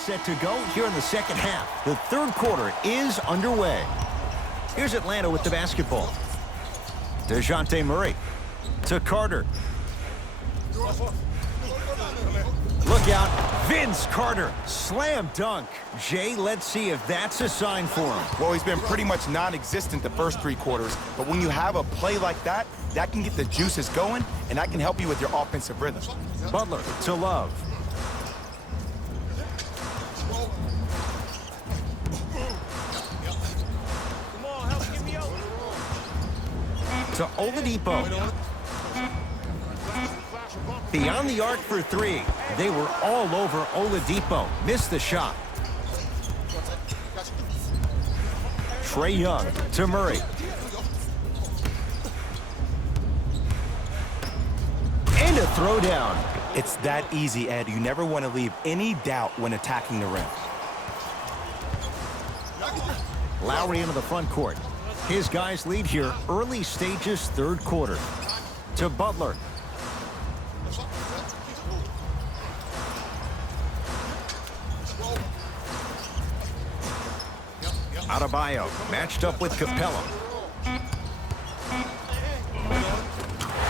set to go here in the second half. The third quarter is underway. Here's Atlanta with the basketball. DeJounte Murray to Carter. Look out, Vince Carter, slam dunk. Jay, let's see if that's a sign for him. Well, he's been pretty much non-existent the first three quarters, but when you have a play like that, that can get the juices going, and that can help you with your offensive rhythm. Butler to Love. To Oladipo. Beyond the arc for three. They were all over Oladipo. Missed the shot. Trae Young to Murray. And a throwdown. It's that easy, Ed. You never want to leave any doubt when attacking the rim. Lowry into the front court. His guys lead here early stages, third quarter. To Butler. Adebayo matched up with Capella.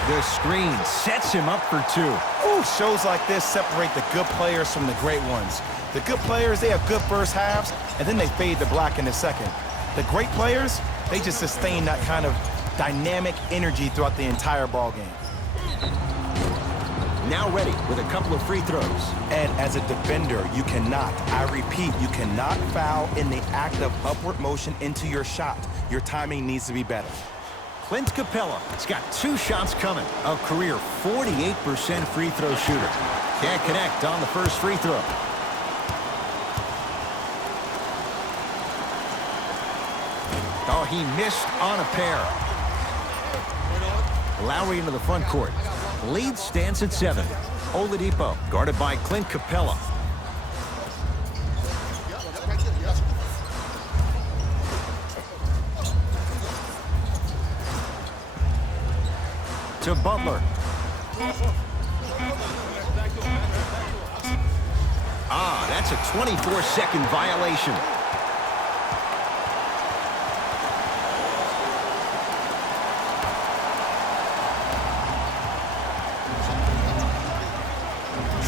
The screen sets him up for two. Ooh, shows like this separate the good players from the great ones. The good players, they have good first halves, and then they fade to black in the second. The great players, they just sustain that kind of dynamic energy throughout the entire ball game. Now ready with a couple of free throws. And as a defender, you cannot, I repeat, you cannot foul in the act of upward motion into your shot. Your timing needs to be better. Clint Capella has got two shots coming. A career 48% free throw shooter. Can't connect on the first free throw. Oh, he missed on a pair. Lowry into the front court. Lead stands at 7. Oladipo guarded by Clint Capella. To Butler. Ah, that's a 24-second violation.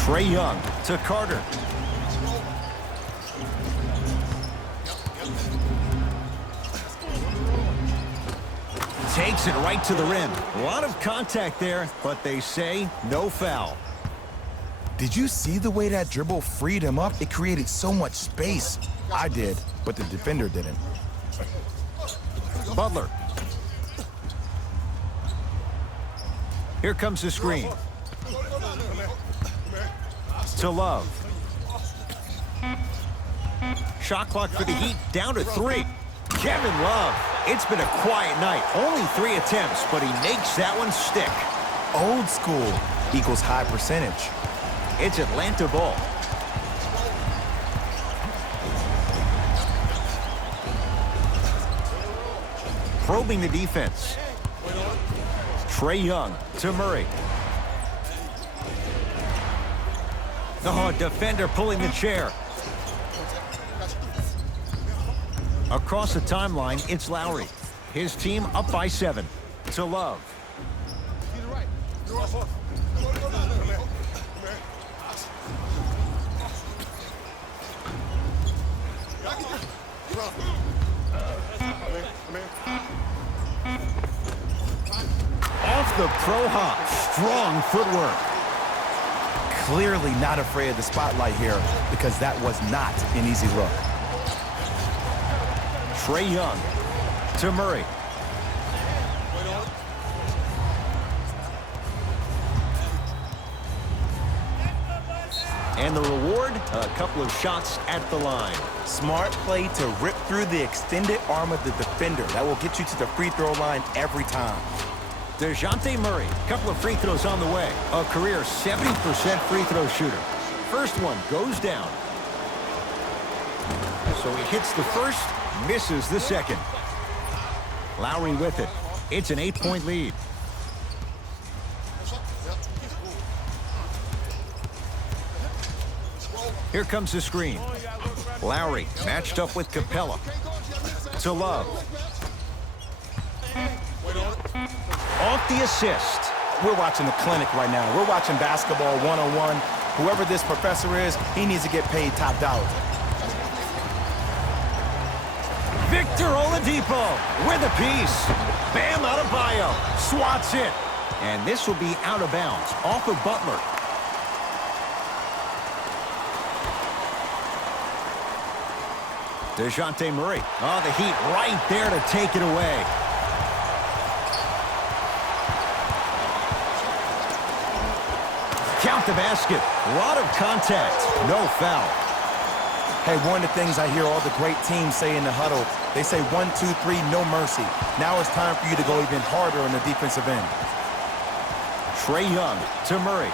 Trae Young to Carter. Takes it right to the rim. A lot of contact there, but they say no foul. Did you see the way that dribble freed him up? It created so much space. I did, but the defender didn't. Butler. Here comes the screen. To Love. Shot clock for the Heat down to 3. Kevin Love. It's been a quiet night. Only 3 attempts, but he makes that one stick. Old school equals high percentage. It's Atlanta ball. Probing the defense. Trae Young to Murray. Oh, defender pulling the chair. Across the timeline, it's Lowry. His team up by 7. To Love. Off the pro hop. Strong footwork. Clearly not afraid of the spotlight here because that was not an easy look. Trae Young to Murray. And the reward, a couple of shots at the line. Smart play to rip through the extended arm of the defender. That will get you to the free throw line every time. DeJounte Murray, a couple of free throws on the way. A career 70% free throw shooter. First one goes down. So he hits the first, misses the second. Lowry with it. It's an 8-point lead. Here comes the screen. Lowry matched up with Capella. To Love. Off the assist. We're watching the clinic right now. We're watching basketball one-on-one. Whoever this professor is, he needs to get paid top dollar. Victor Oladipo with a piece. Bam Adebayo swats it. And this will be out of bounds off of Butler. DeJounte Murray. Oh, the Heat right there to take it away. Count the basket. A lot of contact. No foul. Hey, one of the things I hear all the great teams say in the huddle, they say 1, 2, 3, no mercy. Now it's time for you to go even harder on the defensive end. Trae Young to Murray.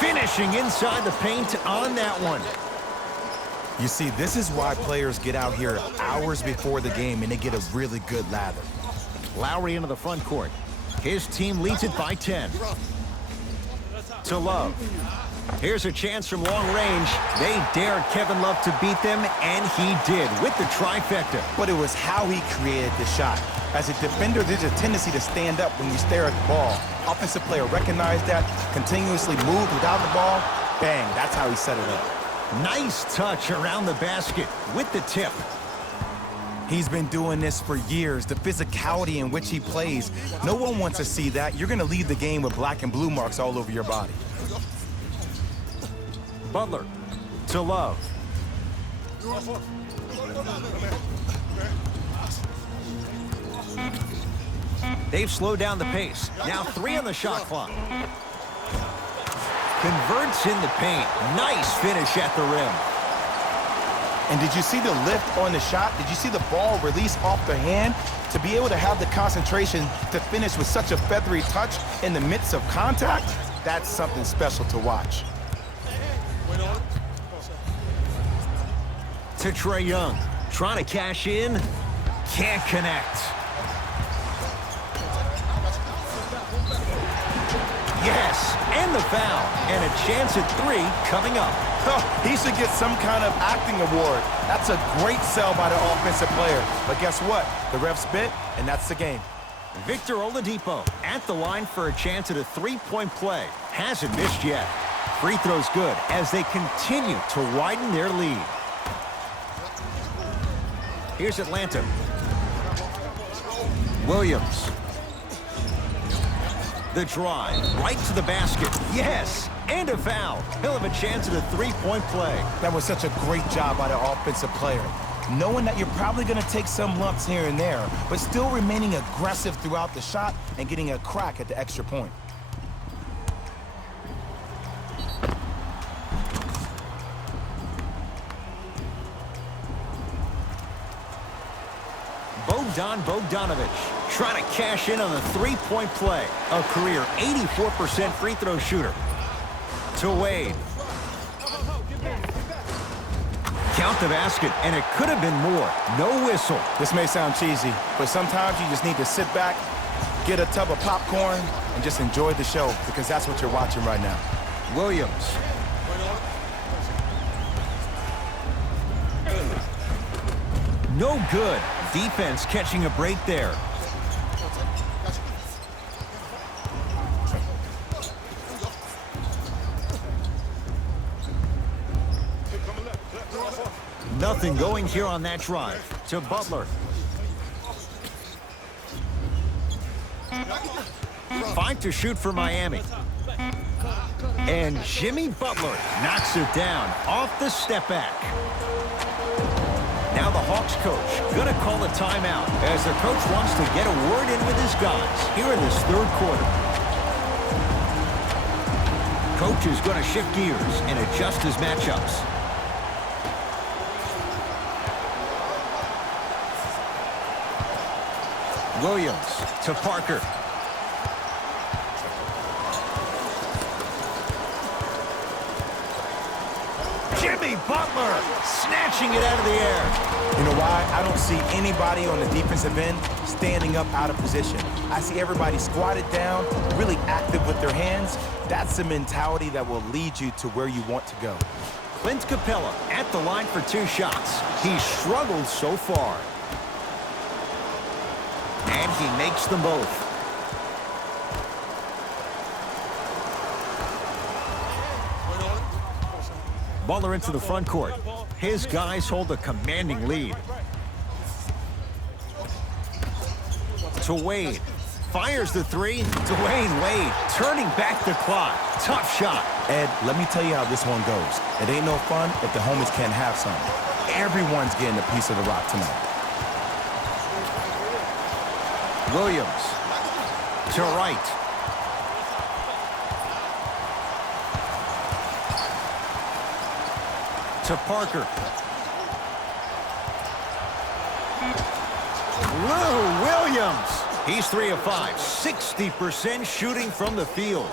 Finishing inside the paint on that one. You see, this is why players get out here hours before the game and they get a really good lather. Lowry into the front court. His team leads it by 10. To Love. Here's a chance from long range. They dared Kevin Love to beat them, and he did with the trifecta. But it was how he created the shot. As a defender, there's a tendency to stand up when you stare at the ball. Offensive player recognized that, continuously moved without the ball. Bang, that's how he set it up. Nice touch around the basket with the tip. He's been doing this for years. The physicality in which he plays, no one wants to see that. You're going to leave the game with black and blue marks all over your body. Butler to Love. They've slowed down the pace. Now 3 on the shot clock. Converts in the paint. Nice finish at the rim. And did you see the lift on the shot? Did you see the ball release off the hand? To be able to have the concentration to finish with such a feathery touch in the midst of contact, that's something special to watch. To Trae Young. Trying to cash in. Can't connect. Yes, and the foul. And a chance at 3 coming up. Oh, he should get some kind of acting award. That's a great sell by the offensive player. But guess what? The ref spit, and that's the game. Victor Oladipo at the line for a chance at a 3-point play. Hasn't missed yet. Free throw's good as they continue to widen their lead. Here's Atlanta. Williams. The drive, right to the basket. Yes, and a foul. He'll have a chance at a 3-point play. That was such a great job by the offensive player. Knowing that you're probably going to take some lumps here and there, but still remaining aggressive throughout the shot and getting a crack at the extra point. Bogdanovic trying to cash in on the 3-point play. A career 84% free throw shooter. To Wade. Count the basket, and it could have been more. No whistle. This may sound cheesy, but sometimes you just need to sit back, get a tub of popcorn, and just enjoy the show, because that's what you're watching right now. Williams. No good. Defense catching a break there. Nothing going here on that drive. To Butler. 5 to shoot for Miami. And Jimmy Butler knocks it down off the step back. Now the Hawks coach going to call a timeout as the coach wants to get a word in with his guys here in this 3rd quarter. Coach is going to shift gears and adjust his matchups. Williams to Parker. Jimmy Butler snatching it out of the air. You know why? I don't see anybody on the defensive end standing up out of position. I see everybody squatted down, really active with their hands. That's the mentality that will lead you to where you want to go. Clint Capella at the line for 2 shots. He's struggled so far. And he makes them both. Butler into the front court. His guys hold a commanding lead. To Wade. Fires the 3. Dwayne Wade turning back the clock. Tough shot. Ed, let me tell you how this one goes. It ain't no fun if the homies can't have some. Everyone's getting a piece of the rock tonight. Williams. To Wright. To Parker. Lou Williams. He's 3 of 5. 60% shooting from the field.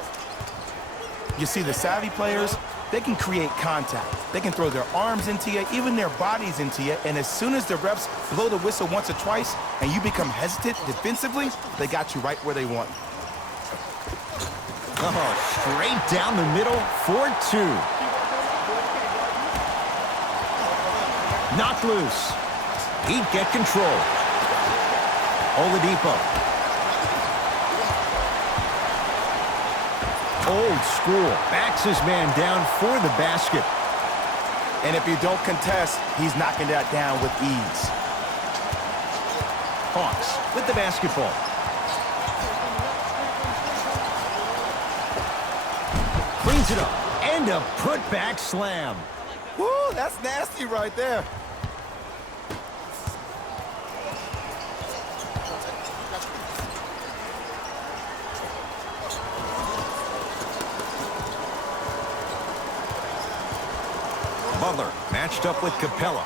You see, the savvy players, they can create contact. They can throw their arms into you, even their bodies into you, and as soon as the refs blow the whistle once or twice and you become hesitant defensively, they got you right where they want you. Oh, straight down the middle for 2. Knocked loose. He'd get control. Oladipo. Old school. Backs his man down for the basket. And if you don't contest, he's knocking that down with ease. Hawks with the basketball. Cleans it up. And a put-back slam. Woo, that's nasty right there. Butler matched up with Capella.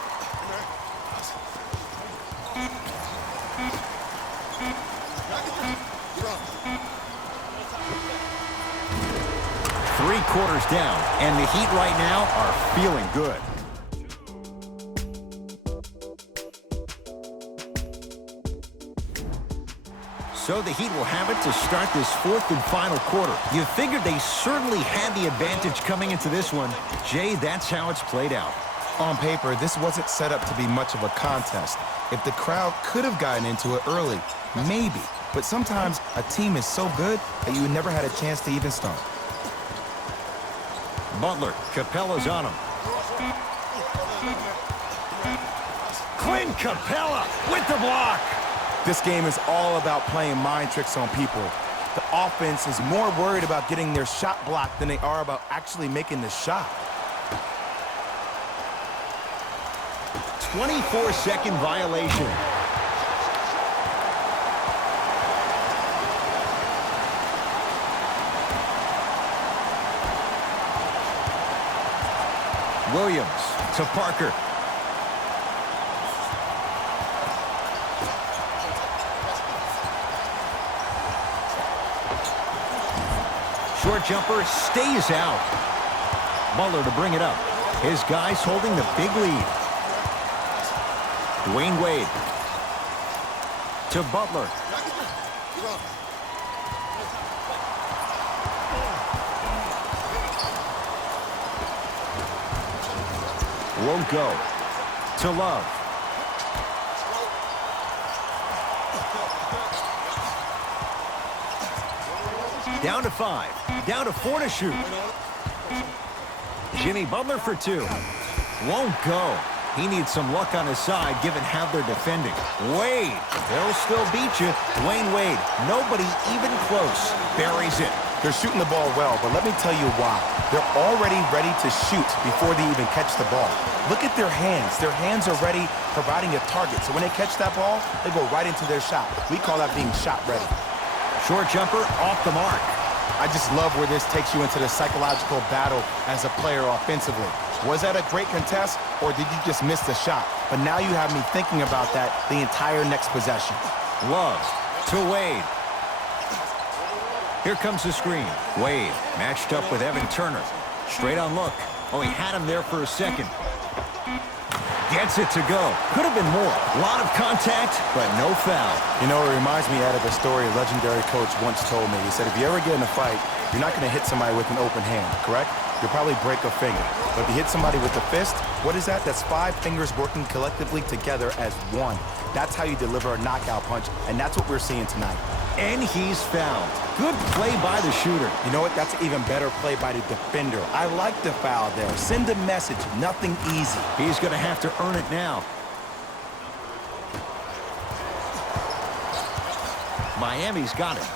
Three quarters down, and the Heat right now are feeling good. So the Heat will have it to start this 4th and final quarter. You figured they certainly had the advantage coming into this one. Jay, that's how it's played out. On paper, this wasn't set up to be much of a contest. If the crowd could have gotten into it early, maybe. But sometimes a team is so good that you never had a chance to even start. Butler, Capella's on him. Clint Capella with the block. This game is all about playing mind tricks on people. The offense is more worried about getting their shot blocked than they are about actually making the shot. 24-second violation. Williams to Parker. Short jumper stays out. Butler to bring it up. His guys holding the big lead. Dwayne Wade to Butler. Won't go. To Love. Down to 5. Down to 4 to shoot. Jimmy Butler for 2. Won't go. He needs some luck on his side given how they're defending. Wade. They'll still beat you. Dwayne Wade. Nobody even close. Buries it. They're shooting the ball well, but let me tell you why. They're already ready to shoot before they even catch the ball. Look at their hands. Their hands are ready, providing a target. So when they catch that ball, they go right into their shot. We call that being shot ready. Short jumper off the mark. I just love where this takes you into the psychological battle as a player offensively. Was that a great contest, or did you just miss the shot? But now you have me thinking about that the entire next possession. Love to Wade. Here comes the screen. Wade matched up with Evan Turner. Straight on look. Oh, he had him there for a second. Gets it to go. Could have been more. A lot of contact, but no foul. You know, it reminds me of a story a legendary coach once told me. He said, if you ever get in a fight, you're not going to hit somebody with an open hand, correct? You'll probably break a finger. But if you hit somebody with a fist, what is that? That's 5 fingers working collectively together as one. That's how you deliver a knockout punch, and that's what we're seeing tonight. And he's fouled. Good play by the shooter. You know what? That's an even better play by the defender. I like the foul there. Send a message. Nothing easy. He's going to have to earn it now. Miami's got it.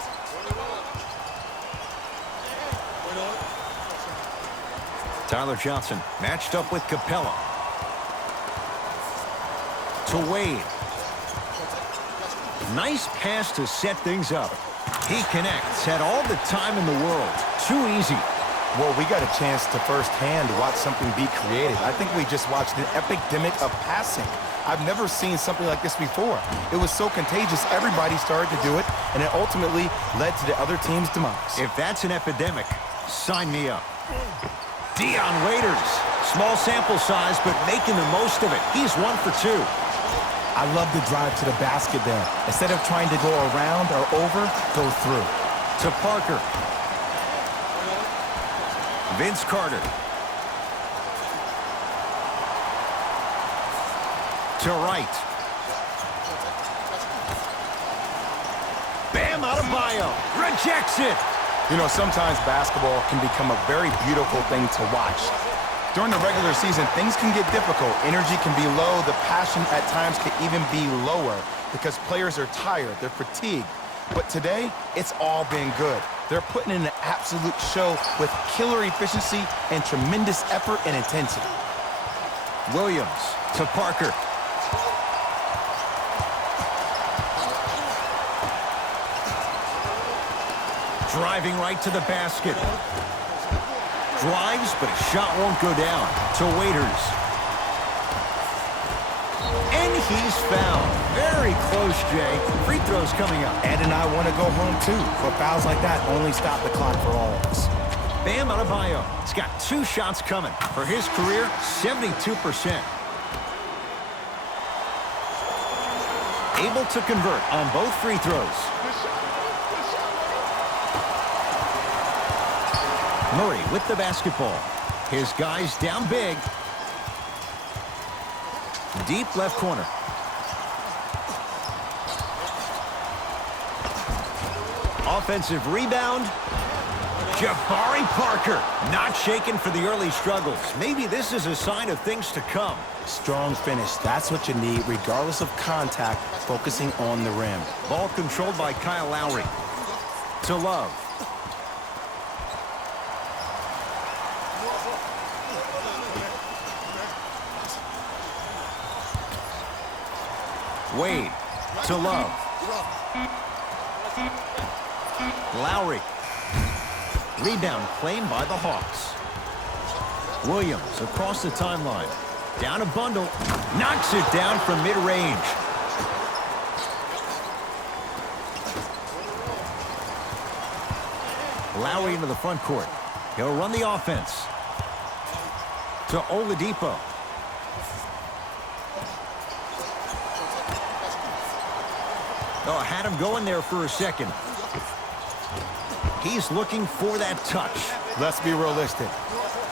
Tyler Johnson matched up with Capella. To Wade. Nice pass to set things up. He connects. Had all the time in the world. Too easy. Well, we got a chance to firsthand watch something be created. I think we just watched an epidemic of passing. I've never seen something like this before. It was so contagious, everybody started to do it, and it ultimately led to the other team's demise. If that's an epidemic, sign me up. Dion Waiters. Small sample size, but making the most of it. He's 1 for 2. I love the drive to the basket there. Instead of trying to go around or over, go through. To Parker. Vince Carter. To Wright. Bam Adebayo. Rejects it. You know, sometimes basketball can become a very beautiful thing to watch. During the regular season, things can get difficult. Energy can be low. The passion at times can even be lower because players are tired. They're fatigued. But today, it's all been good. They're putting in an absolute show with killer efficiency and tremendous effort and intensity. Williams to Parker. Driving right to the basket. Drives, but a shot won't go down. To Waiters. And he's fouled. Very close, Jay. Free throws coming up. Ed and I want to go home, too. But fouls like that only stop the clock for all of us. Bam Adebayo. He's got 2 shots coming. For his career, 72%. Able to convert on both free throws. Murray with the basketball. His guys down big. Deep left corner. Offensive rebound. Jabari Parker not shaken for the early struggles. Maybe this is a sign of things to come. Strong finish. That's what you need, regardless of contact, focusing on the rim. Ball controlled by Kyle Lowry. To Love. Wade to Love. Lowry. Rebound claimed by the Hawks. Williams across the timeline. Down a bundle. Knocks it down from mid-range. Lowry into the front court. He'll run the offense. To Oladipo. Oh, had him going there for a second. He's looking for that touch. Let's be realistic.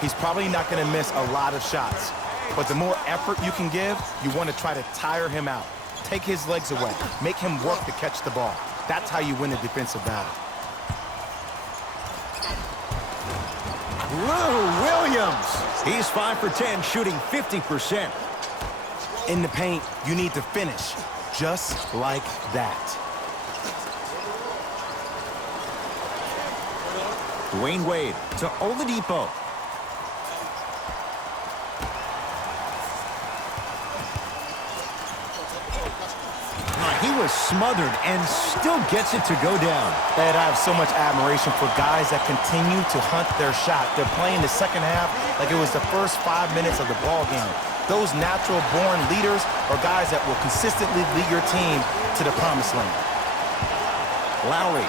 He's probably not going to miss a lot of shots. But the more effort you can give, you want to try to tire him out. Take his legs away. Make him work to catch the ball. That's how you win a defensive battle. Lou Williams. He's 5 for 10, shooting 50%. In the paint, you need to finish. Just like that. Dwayne Wade to Oladipo. He was smothered and still gets it to go down. Ed, I have so much admiration for guys that continue to hunt their shot. They're playing the second half like it was the first 5 minutes of the ball game. Those natural-born leaders are guys that will consistently lead your team to the promised land. Lowry.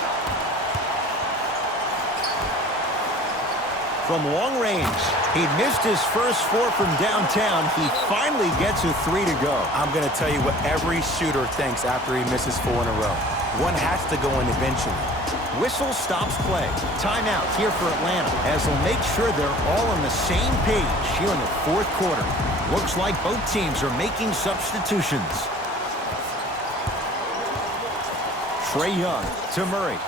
from long range. He missed his first 4 from downtown. He finally gets a 3 to go. I'm going to tell you what every shooter thinks after he misses 4 in a row. One has to go in eventually. Whistle stops play. Timeout here for Atlanta as they'll make sure they're all on the same page here in the 4th quarter. Looks like both teams are making substitutions. Trae Young to Murray.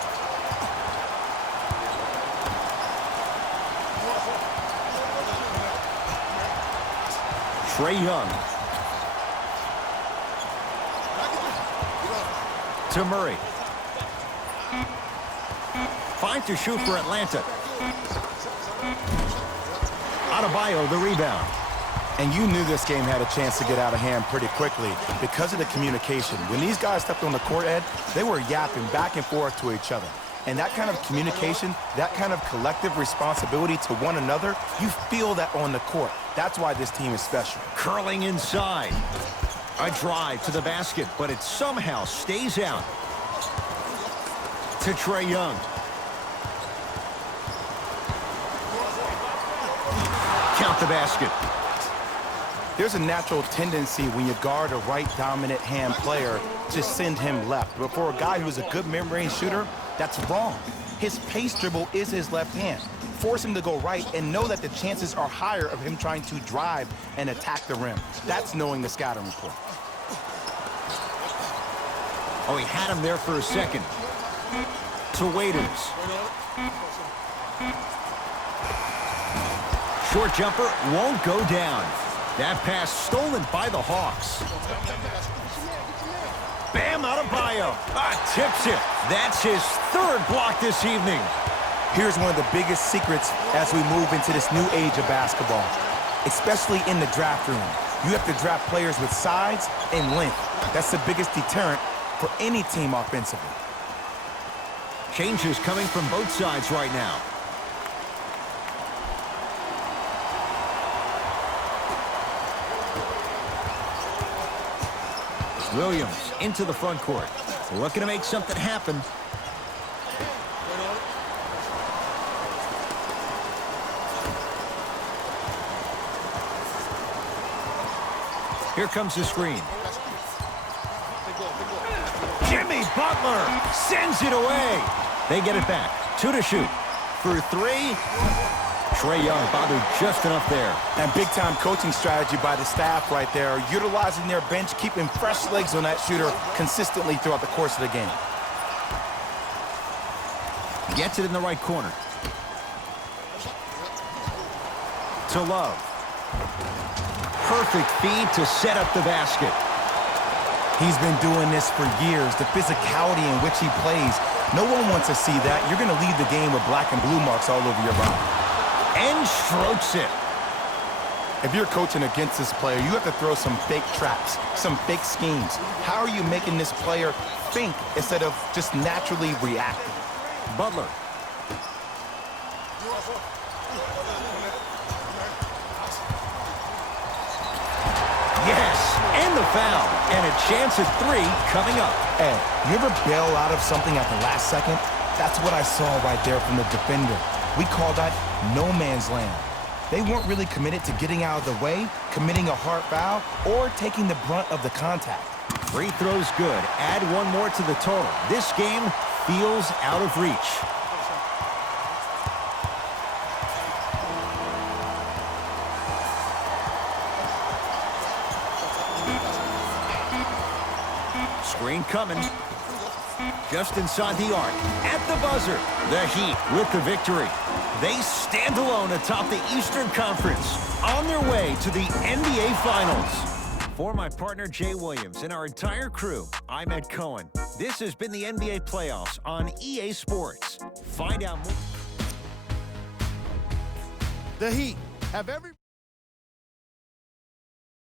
Trae Young to Murray. 5 to shoot for Atlanta. Adebayo the rebound. And you knew this game had a chance to get out of hand pretty quickly because of the communication. When these guys stepped on the court, Ed, they were yapping back and forth to each other. And that kind of communication, that kind of collective responsibility to one another, you feel that on the court. That's why this team is special. Curling inside. A drive to the basket, but it somehow stays out. To Trae Young. Count the basket. There's a natural tendency when you guard a right dominant hand player to send him left. But for a guy who's a good mid-range shooter, that's wrong. His pace dribble is his left hand. Force him to go right and know that the chances are higher of him trying to drive and attack the rim. That's knowing the scouting report. Oh, he had him there for a second. To Waiters. Short jumper won't go down. That pass stolen by the Hawks. Bam, Adebayo. Tips it. That's his 3rd block this evening. Here's one of the biggest secrets as we move into this new age of basketball, especially in the draft room. You have to draft players with size and length. That's the biggest deterrent for any team offensively. Changes coming from both sides right now. Williams into the front court. Looking to make something happen. Here comes the screen. Jimmy Butler sends it away. They get it back. 2 to shoot. For 3. Trae Young bothered just enough there. And big-time coaching strategy by the staff right there, utilizing their bench, keeping fresh legs on that shooter consistently throughout the course of the game. Gets it in the right corner. To Love. Perfect feed to set up the basket. He's been doing this for years. The physicality in which he plays, no one wants to see that. You're going to leave the game with black and blue marks all over your body. And strokes it. If you're coaching against this player, you have to throw some fake traps, some fake schemes. How are you making this player think instead of just naturally reacting? Butler. Yes, and the foul. And a chance at 3 coming up. Hey, you ever bail out of something at the last second? That's what I saw right there from the defender. We call that no man's land. They weren't really committed to getting out of the way, committing a hard foul, or taking the brunt of the contact. Free throw's good. Add 1 more to the total. This game feels out of reach. Screen coming. Just inside the arc. At the buzzer. The Heat with the victory. They stand alone atop the Eastern Conference on their way to the NBA Finals. For my partner Jay Williams and our entire crew, I'm Ed Cohen. This has been the NBA Playoffs on EA Sports. Find out more. The Heat have every...